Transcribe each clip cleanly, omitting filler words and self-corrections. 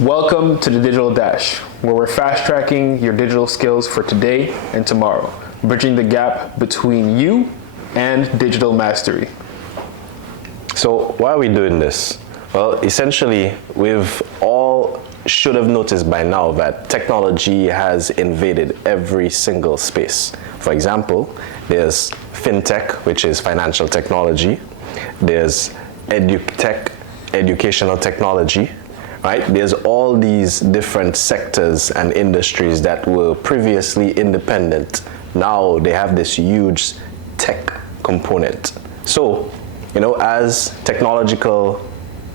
Welcome to the Digital Dash, where we're fast tracking your digital skills for today and tomorrow, bridging the gap between you and digital mastery. So why are we doing this? Well, essentially, we've all should have noticed by now that technology has invaded every single space. For example, there's fintech, which is financial technology. There's edutech, educational technology, right? There's all these different sectors and industries that were previously independent. Now they have this huge tech component. So, as technological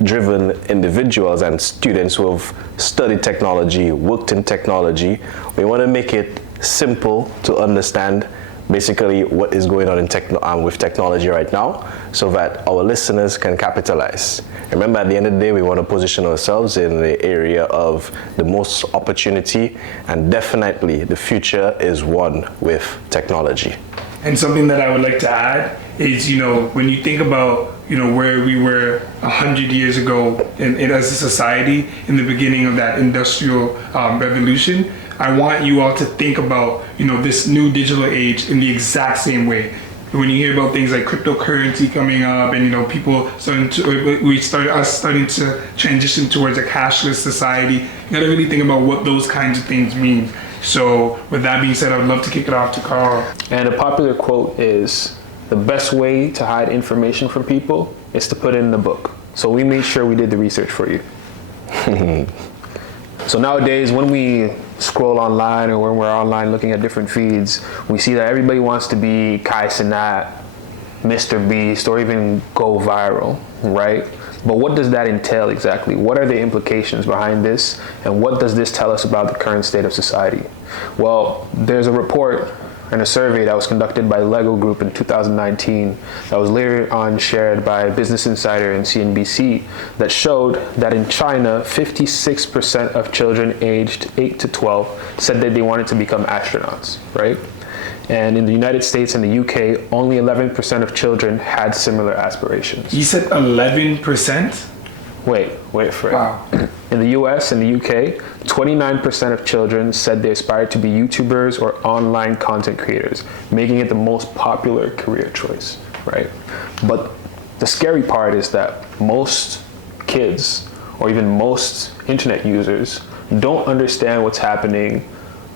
driven individuals and students who have studied technology, worked in technology, we want to make it simple to understand basically what is going on in with technology right now, so that our listeners can capitalize. Remember, at the end of the day, we want to position ourselves in the area of the most opportunity, and definitely the future is one with technology. And something that I would like to add is, when you think about, where we were 100 years ago as a society in the beginning of that industrial revolution, I want you all to think about, this new digital age in the exact same way. When you hear about things like cryptocurrency coming up and, people starting to transition towards a cashless society, you gotta really think about what those kinds of things mean. So with that being said, I would love to kick it off to Carl. And a popular quote is, the best way to hide information from people is to put it in the book. So we made sure we did the research for you. So nowadays, when we scroll online or when we're online looking at different feeds, we see that everybody wants to be Kai Cenat, Mr. Beast, or even go viral, right? But what does that entail exactly? What are the implications behind this? And what does this tell us about the current state of society? Well, there's a report and a survey that was conducted by Lego Group in 2019 that was later on shared by Business Insider and CNBC that showed that in China, 56% of children aged 8 to 12 said that they wanted to become astronauts, right? And in the United States and the UK, only 11% of children had similar aspirations. You said 11%? Wait for it. Wow. In the US and the UK, 29% of children said they aspired to be YouTubers or online content creators, making it the most popular career choice, right? But the scary part is that most kids, or even most internet users, don't understand what's happening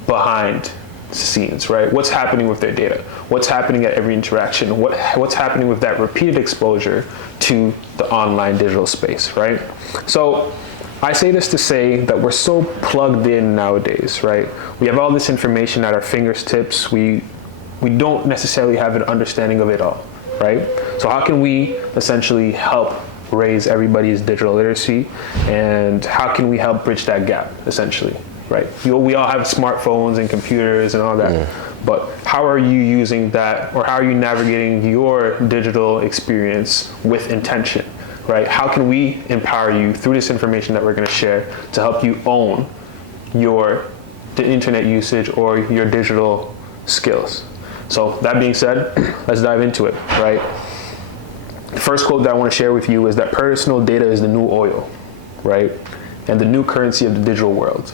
behind the scenes, right? What's happening with their data? What's happening at every interaction? What's happening with that repeated exposure to the online digital space, right? So I say this to say that we're so plugged in nowadays, right? We have all this information at our fingertips. We don't necessarily have an understanding of it all, right? So how can we essentially help raise everybody's digital literacy, and how can we help bridge that gap, essentially, right? We all have smartphones and computers and all that, but how are you using that, or how are you navigating your digital experience with intention, right? How can we empower you through this information that we're going to share to help you own the internet usage or your digital skills? So that being said, let's dive into it, right? The first quote that I want to share with you is that personal data is the new oil, right? And the new currency of the digital world.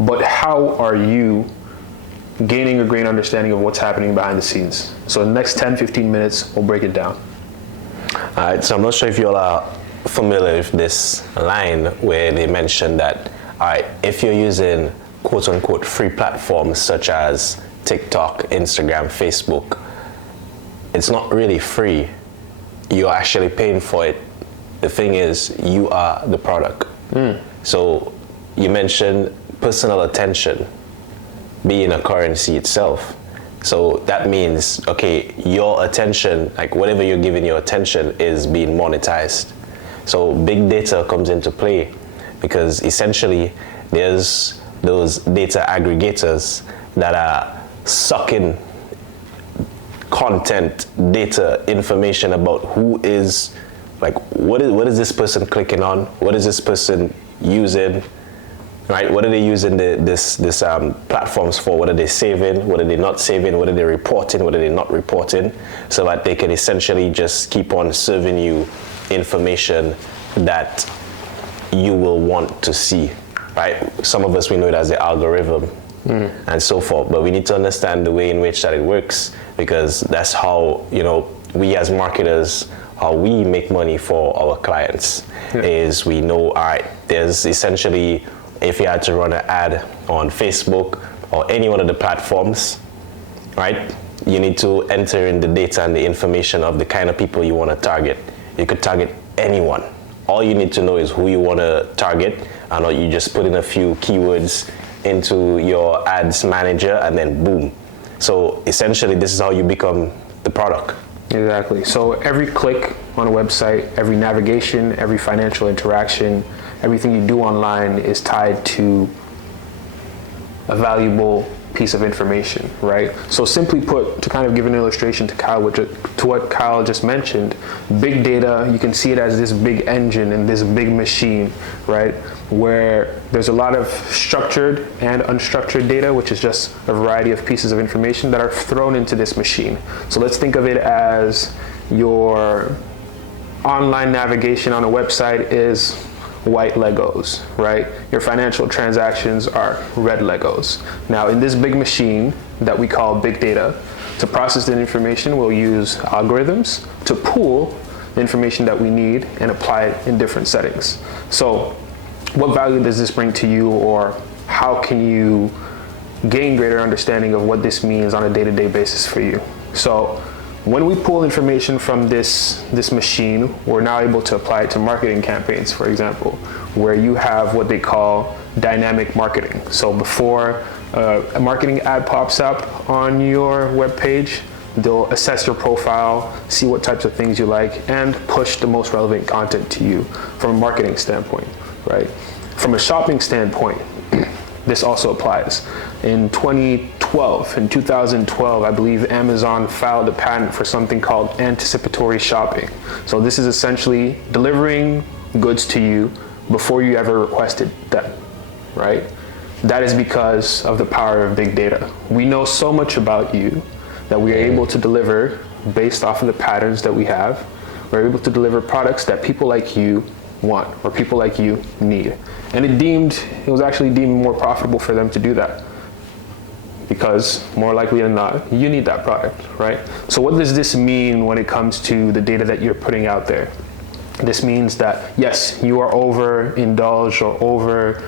But how are you gaining a great understanding of what's happening behind the scenes? So in the next 10-15 minutes, we'll break it down. All right, so I'm not sure if you all are familiar with this line where they mention that, all right, if you're using quote unquote free platforms such as TikTok, Instagram, Facebook, it's not really free. You're actually paying for it. The thing is, you are the product. So you mentioned personal attention being a currency itself. So that means, okay, your attention, like whatever you're giving your attention, is being monetized. So big data comes into play, because essentially there's those data aggregators that are sucking content, data, information about who is, like, what is this person clicking on? What is this person using? Right? What are they using this platforms for? What are they saving? What are they not saving? What are they reporting? What are they not reporting? So that they can essentially just keep on serving you information that you will want to see, right? Some of us, we know it as the algorithm and so forth, but we need to understand the way in which that it works, because that's how, we as marketers, how we make money for our clients is we know, all right, there's essentially, if you had to run an ad on Facebook or any one of the platforms, right, you need to enter in the data and the information of the kind of people you want to target. You could target anyone. All you need to know is who you want to target, and you just put in a few keywords into your ads manager, and then boom. So essentially, this is how you become the product. Exactly. So every click on a website, every navigation, every financial interaction, everything you do online is tied to a valuable piece of information, right? So simply put, to kind of give an illustration to what Kyle just mentioned, big data, you can see it as this big engine and this big machine, right? Where there's a lot of structured and unstructured data, which is just a variety of pieces of information that are thrown into this machine. So let's think of it as your online navigation on a website is white Legos, right? Your financial transactions are red Legos. Now, in this big machine that we call big data, to process the information, we'll use algorithms to pool the information that we need and apply it in different settings. So what value does this bring to you, or how can you gain greater understanding of what this means on a day-to-day basis for you? So when we pull information from this machine, we're now able to apply it to marketing campaigns, for example, where you have what they call dynamic marketing. So before a marketing ad pops up on your web page, they'll assess your profile, see what types of things you like, and push the most relevant content to you from a marketing standpoint, right? From a shopping standpoint, this also applies. In 2012, I believe Amazon filed a patent for something called anticipatory shopping. So this is essentially delivering goods to you before you ever requested them, right? That is because of the power of big data. We know so much about you that we are able to deliver based off of the patterns that we have. We're able to deliver products that people like you want or people like you need. And it was actually deemed more profitable for them to do that, because more likely than not, you need that product, right? So what does this mean when it comes to the data that you're putting out there? This means that, yes, you are overindulged or over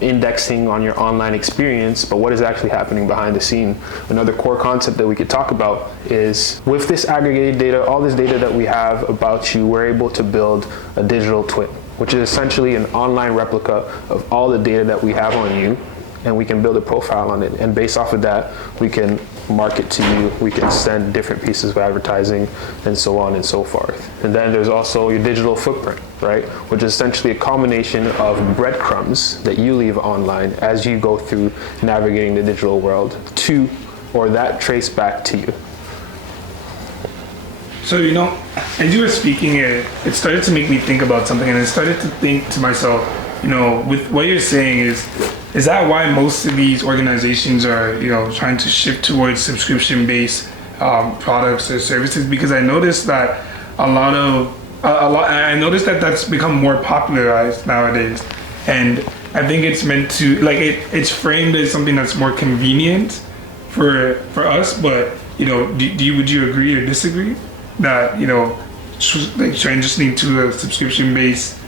indexing on your online experience, but what is actually happening behind the scene? Another core concept that we could talk about is, with this aggregated data, all this data that we have about you, we're able to build a digital twin, which is essentially an online replica of all the data that we have on you, and we can build a profile on it. And based off of that, we can market to you, we can send different pieces of advertising, and so on and so forth. And then there's also your digital footprint, right? Which is essentially a combination of breadcrumbs that you leave online as you go through navigating the digital world that trace back to you. So, as you were speaking, it started to make me think about something, and I started to think to myself, with what you're saying, is that why most of these organizations are, trying to shift towards subscription-based products or services? Because I noticed that I noticed that that's become more popularized nowadays, and I think it's meant to, it's framed as something that's more convenient for us. But would you agree or disagree that transitioning to a subscription-based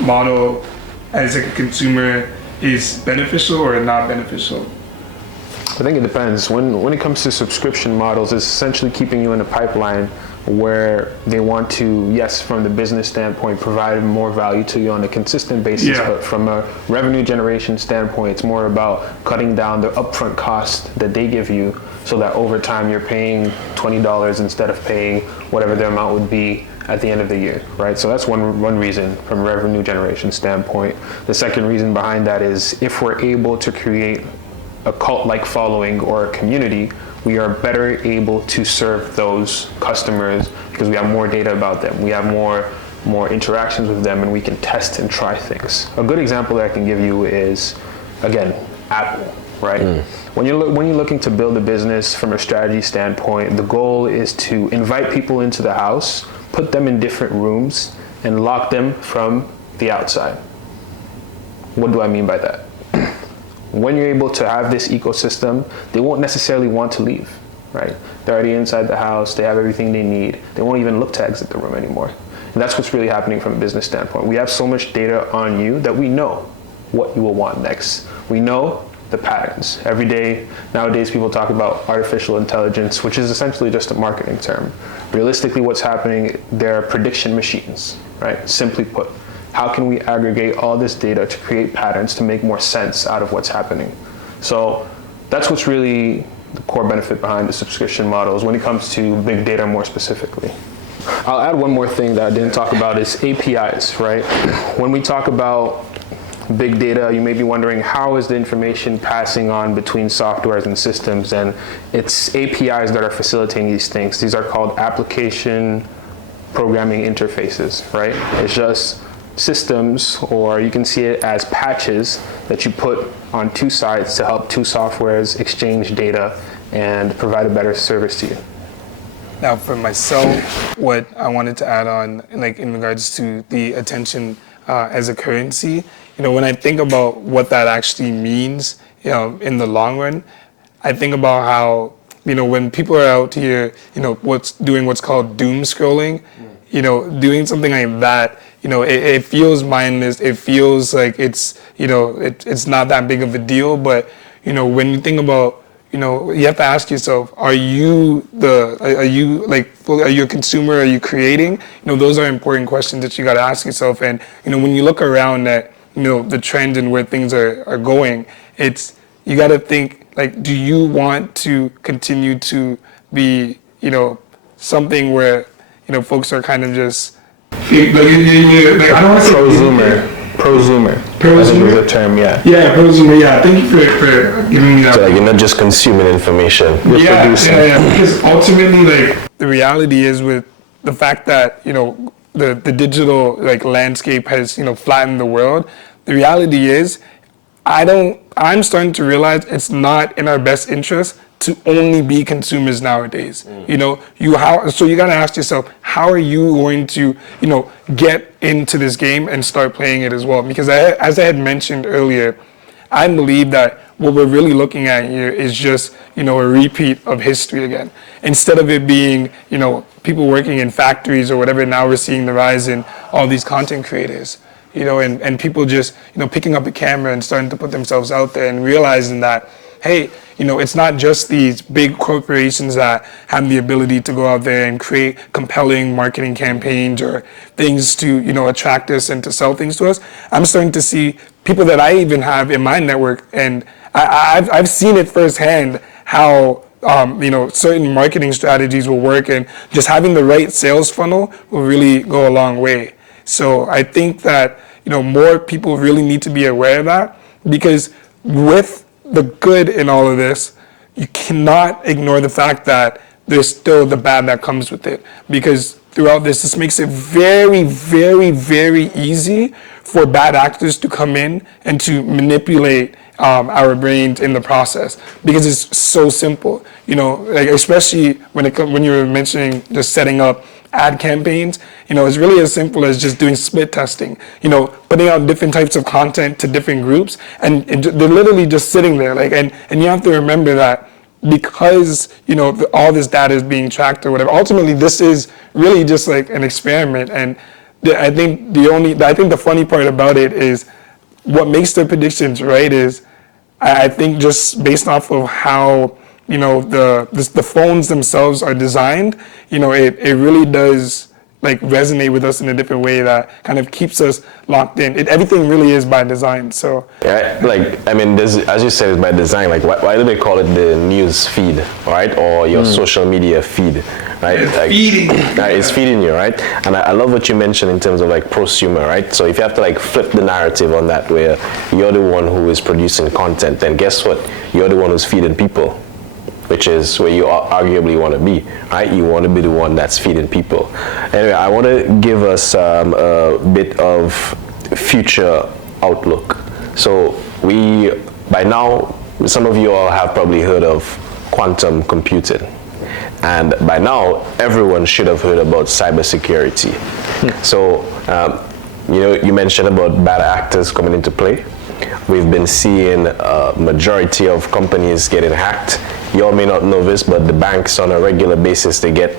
model as a consumer is beneficial or not beneficial? I think it depends. When it comes to subscription models, it's essentially keeping you in a pipeline where they want to, yes, from the business standpoint, provide more value to you on a consistent basis. Yeah. But from a revenue generation standpoint, it's more about cutting down the upfront cost that they give you, so that over time you're paying $20 instead of paying whatever the amount would be at the end of the year, right? So that's one reason from a revenue generation standpoint. The second reason behind that is, if we're able to create a cult-like following or a community, we are better able to serve those customers because we have more data about them. We have more interactions with them, and we can test and try things. A good example that I can give you is, again, Apple, right? When you're looking to build a business from a strategy standpoint, the goal is to invite people into the house, put them in different rooms, and lock them from the outside, What do I mean by that? When you're able to have this ecosystem, they won't necessarily want to leave, right? They're already inside the house, they have everything they need. They won't even look to exit the room anymore. And that's what's really happening from a business standpoint. We have so much data on you that we know what you will want next. We know the patterns. Every day, nowadays, people talk about artificial intelligence, which is essentially just a marketing term. Realistically, what's happening, they're prediction machines, right? Simply put, how can we aggregate all this data to create patterns to make more sense out of what's happening? So that's what's really the core benefit behind the subscription models when it comes to big data more specifically. I'll add one more thing that I didn't talk about is APIs, right? When we talk about big data, you may be wondering how is the information passing on between softwares and systems, and it's APIs that are facilitating these things. These are called application programming interfaces, right? It's just systems, or you can see it as patches that you put on two sides to help two softwares exchange data and provide a better service to you. Now, for myself, what I wanted to add on, like in regards to the attention as a currency, when I think about what that actually means, in the long run, I think about how, when people are out here, what's called doom scrolling, doing something like that, it feels mindless. It feels like it's not that big of a deal. But, when you think about, you have to ask yourself, are you a consumer? Are you creating? Those are important questions that you got to ask yourself. And, when you look around at, the trend and where things are going, you got to think, like, do you want to continue to be, something where, folks are kind of just, I don't want to say prosumer. I think is a term, yeah. Yeah, prosumer. Yeah, thank you for giving me that. So like you're not just consuming information. You're producing. Yeah. Because ultimately, like, the reality is with the fact that the digital landscape has flattened the world. The reality is, I'm starting to realize it's not in our best interest to only be consumers nowadays. So you gotta ask yourself, how are you going to, get into this game and start playing it as well? Because as I had mentioned earlier, I believe that what we're really looking at here is just, a repeat of history again. Instead of it being, people working in factories or whatever, now we're seeing the rise in all these content creators. And people just, picking up a camera and starting to put themselves out there and realizing that, hey, it's not just these big corporations that have the ability to go out there and create compelling marketing campaigns or things to, attract us and to sell things to us. I'm starting to see people that I even have in my network, and I've seen it firsthand how, certain marketing strategies will work, and just having the right sales funnel will really go a long way. So I think that, more people really need to be aware of that, because with the good in all of this, you cannot ignore the fact that there's still the bad that comes with it. Because throughout this makes it very, very, very easy for bad actors to come in and to manipulate our brains in the process, because it's so simple. Especially when you were mentioning just setting up ad campaigns, it's really as simple as just doing split testing, putting out different types of content to different groups, and they're literally just sitting there, and you have to remember that because, all this data is being tracked or whatever, ultimately this is really just like an experiment. And I think the funny part about it is what makes their predictions right is, I think just based off of how, the phones themselves are designed, it really does resonate with us in a different way that kind of keeps us locked in. Everything really is by design. So yeah, as you said, it's by design. Why do they call it the news feed, right? Or your social media feed, right? It's feeding you, right? And I love what you mentioned in terms of prosumer, right? So if you have to flip the narrative on that, where you're the one who is producing content, then guess what? You're the one who's feeding people, which is where you arguably want to be, right? You want to be the one that's feeding people. Anyway, I want to give us a bit of future outlook. So by now, some of you all have probably heard of quantum computing. And by now, everyone should have heard about cybersecurity. So, you mentioned about bad actors coming into play. we've been seeing a majority of companies getting hacked. You all may not know this, but the banks on a regular basis, they get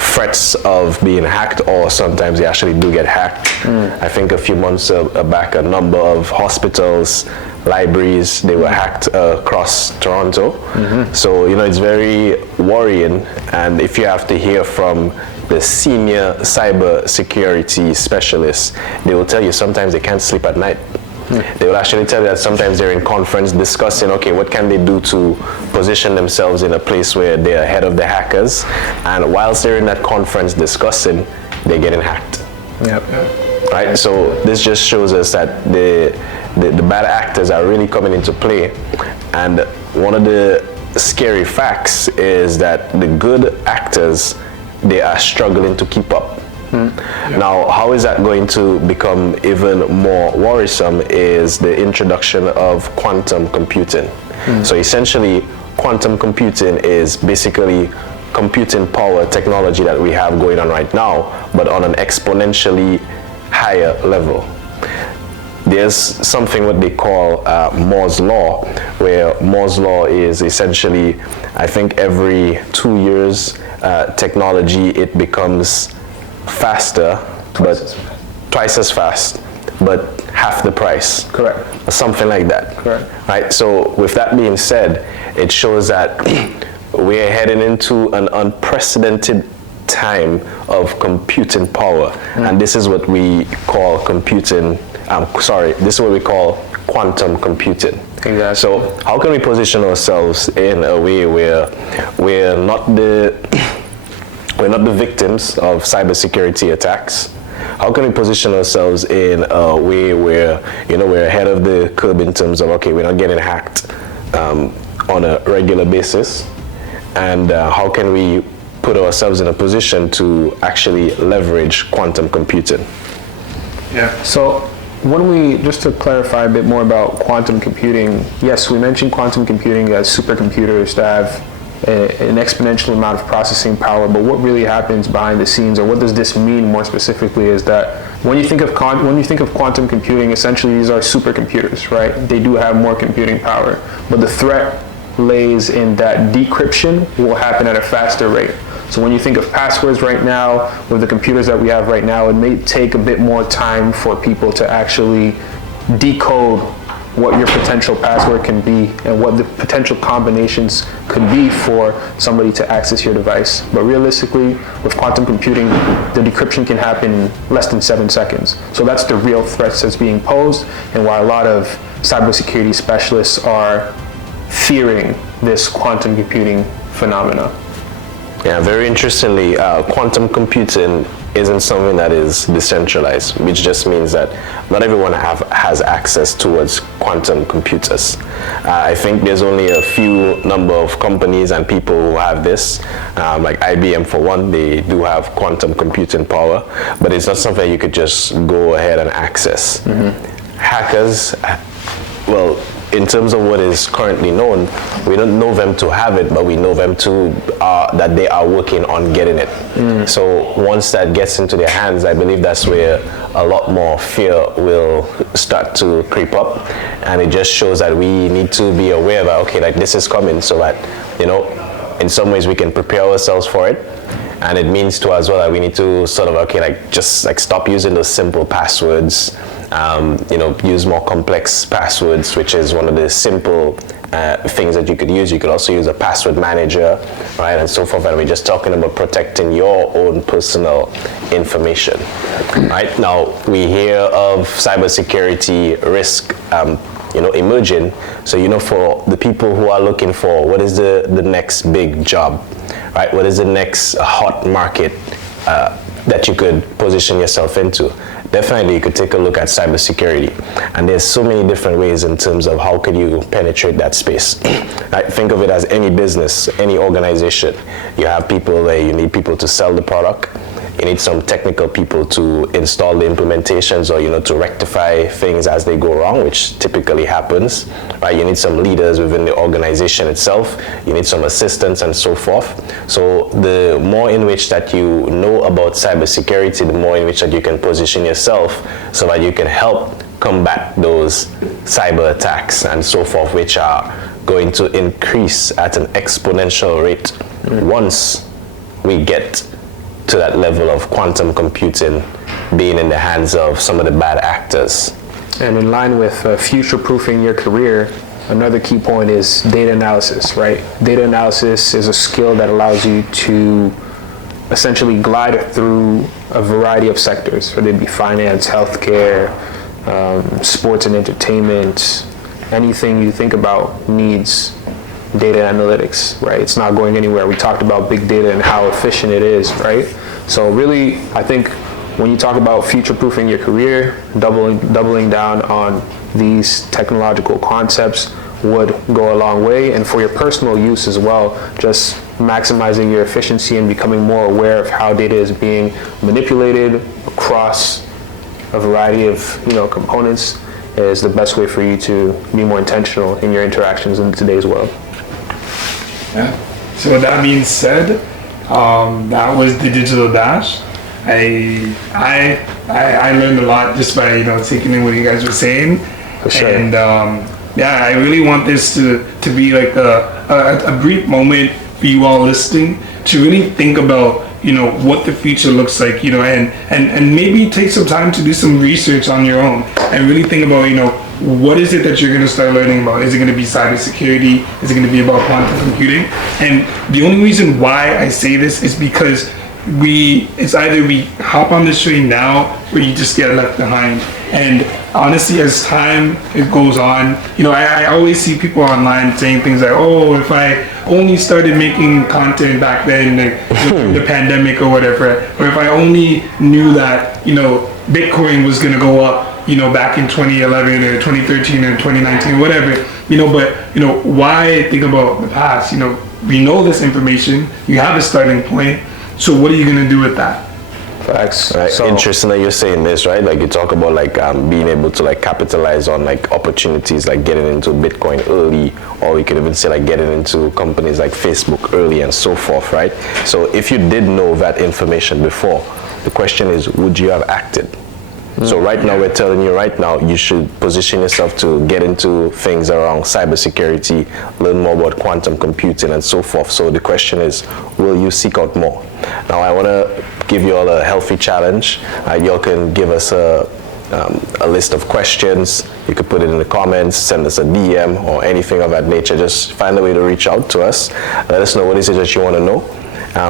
threats of being hacked, or sometimes they actually do get hacked. I think a few months back, a number of hospitals, libraries, they were hacked across Toronto. So, it's very worrying. And if you have to hear from the senior cyber security specialists, they will tell you sometimes they can't sleep at night. They will actually tell you that sometimes they're in conference discussing, okay, what can they do to position themselves in a place where they're ahead of the hackers, and whilst they're in that conference discussing, they're getting hacked. Right, so this just shows us that the bad actors are really coming into play, and one of the scary facts is that the good actors, they are struggling to keep up. Now, how is that going to become even more worrisome is the introduction of quantum computing. So essentially, quantum computing is basically computing power technology that we have going on right now, but on an exponentially higher level. There's something what they call Moore's Law, where Moore's Law is essentially, I think every 2 years, technology, it becomes faster, but twice as fast, but half the price. Correct. Or something like that. Correct. Right. So with that being said, it shows that we're heading into an unprecedented time of computing power, and this is what we call computing. This is what we call quantum computing. Exactly. So how can we position ourselves in a way where we're not the victims of cybersecurity attacks? How can we position ourselves in a way where we're ahead of the curve in terms of, okay, we're not getting hacked on a regular basis, and how can we put ourselves in a position to actually leverage quantum computing? So just to clarify a bit more about quantum computing, yes, we mentioned quantum computing as supercomputers that have an exponential amount of processing power, but what really happens behind the scenes, or what does this mean more specifically, is that when you think of quantum computing, essentially these are supercomputers, right? They do have more computing power, but the threat lays in that decryption will happen at a faster rate. So when you think of passwords right now, with the computers that we have right now, it may take a bit more time for people to actually decode what your potential password can be and what the potential combinations could be for somebody to access your device. But realistically, with quantum computing, the decryption can happen in less than 7 seconds. So that's the real threats that's being posed, and why a lot of cybersecurity specialists are fearing this quantum computing phenomena. Yeah, very interestingly, quantum computing isn't something that is decentralized, which just means that not everyone has access towards quantum computers. I think there's only a few number of companies and people who have this, like IBM for one. They do have quantum computing power, but it's not something you could just go ahead and access. Hackers, well, in terms of what is currently known, we don't know them to have it, but we know them to that they are working on getting it. So once that gets into their hands, I believe that's where a lot more fear will start to creep up, and it just shows that we need to be aware that, okay, like this is coming, so that in some ways we can prepare ourselves for it. And it means to as well that we need to sort of, okay, like just like stop using those simple passwords, use more complex passwords, which is one of the simple things that you could use. You could also use a password manager, right, and so forth. And we're just talking about protecting your own personal information. Right now, we hear of cybersecurity risk, emerging. So, for the people who are looking for what is the next big job, right? What is the next hot market that you could position yourself into? Definitely, you could take a look at cybersecurity, and there's so many different ways in terms of how could you penetrate that space. Right? Think of it as any business, any organization. You have people there, you need people to sell the product. You need some technical people to install the implementations, or to rectify things as they go wrong, which typically happens. Right? You need some leaders within the organization itself. You need some assistants and so forth. So the more in which that you know about cybersecurity, the more in which that you can position yourself so that you can help combat those cyber attacks and so forth, which are going to increase at an exponential rate once we get to that level of quantum computing being in the hands of some of the bad actors. And in line with future-proofing your career, another key point is data analysis, right? Data analysis is a skill that allows you to essentially glide through a variety of sectors, whether it be finance, healthcare, sports and entertainment. Anything you think about needs data analytics, right? It's not going anywhere. We talked about big data and how efficient it is, right? So really, I think when you talk about future-proofing your career, doubling down on these technological concepts would go a long way. And for your personal use as well, just maximizing your efficiency and becoming more aware of how data is being manipulated across a variety of components is the best way for you to be more intentional in your interactions in today's world. Yeah. So with that being said, that was the Digital Dash. I learned a lot just by taking in what you guys were saying. For sure. And yeah, I really want this to be like a brief moment for you all listening to really think about what the future looks like, and maybe take some time to do some research on your own and really think about what is it that you're going to start learning about. Is it going to be cybersecurity? Is it going to be about quantum computing? And the only reason why I say this is because it's either we hop on this train now or you just get left behind. And honestly, as time it goes on, I always see people online saying things like, oh, if I only started making content back then, the pandemic or whatever, or if I only knew that, Bitcoin was going to go up, back in 2011 or 2013 or 2019, whatever, but, why think about the past? We know this information, you have a starting point, so what are you going to do with that? Facts. Right. So, interesting that you're saying this, right? Like you talk about being able to capitalize on opportunities like getting into Bitcoin early, or you could even say getting into companies like Facebook early and so forth, right? So if you did know that information before, the question is, would you have acted? So right now we're telling you right now you should position yourself to get into things around cybersecurity, learn more about quantum computing and so forth. So the question is, will you seek out more? Now I want to give you all a healthy challenge. Y'all can give us a list of questions. You could put it in the comments, send us a DM or anything of that nature. Just find a way to reach out to us. Let us know what is it that you want to know.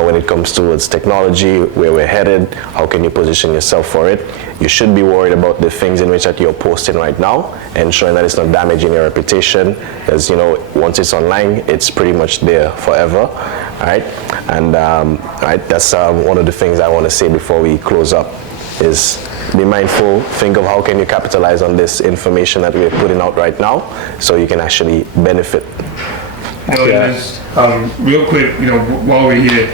When it comes towards technology, where we're headed, how can you position yourself for it? You should be worried about the things in which that you're posting right now, ensuring that it's not damaging your reputation, because once it's online, it's pretty much there forever. All right, and that's one of the things I want to say before we close up is be mindful, think of how can you capitalize on this information that we're putting out right now so you can actually benefit. Real quick, while we're here,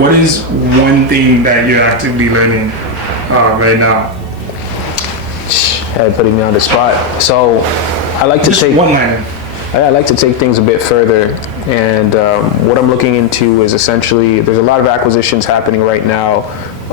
what is one thing that you're actively learning right now? Hey, putting me on the spot. So I like to take one-liner. I like to take things a bit further, and what I'm looking into is essentially there's a lot of acquisitions happening right now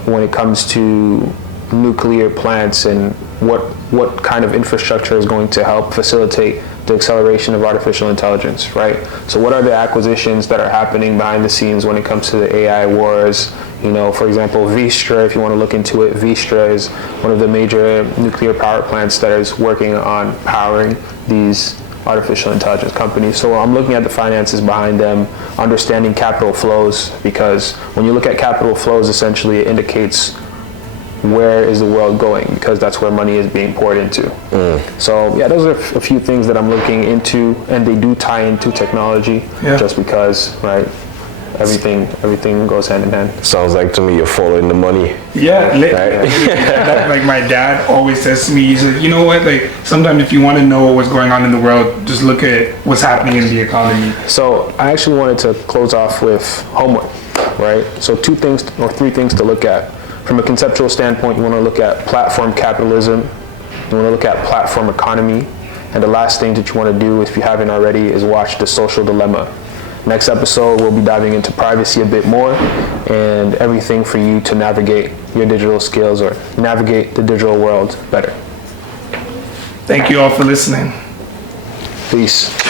when it comes to nuclear plants and what kind of infrastructure is going to help facilitate the acceleration of artificial intelligence, right? So what are the acquisitions that are happening behind the scenes when it comes to the AI wars? For example, Vistra, if you want to look into it, Vistra is one of the major nuclear power plants that is working on powering these artificial intelligence companies. So I'm looking at the finances behind them, understanding capital flows, because when you look at capital flows, essentially it indicates where is the world going, because that's where money is being poured into. So yeah, those are a few things that I'm looking into, and they do tie into technology, just because, right, everything goes hand in hand. Sounds like to me you're following the money. Yeah, like my dad always says to me, he's like, you know what, sometimes if you want to know what's going on in the world, just look at what's happening in the economy. So I actually wanted to close off with homework, right? So 2 things or 3 things to look at. From a conceptual standpoint, you want to look at platform capitalism, you want to look at platform economy, and the last thing that you want to do, if you haven't already, is watch The Social Dilemma. Next episode, we'll be diving into privacy a bit more and everything for you to navigate your digital skills or navigate the digital world better. Thank you all for listening. Peace.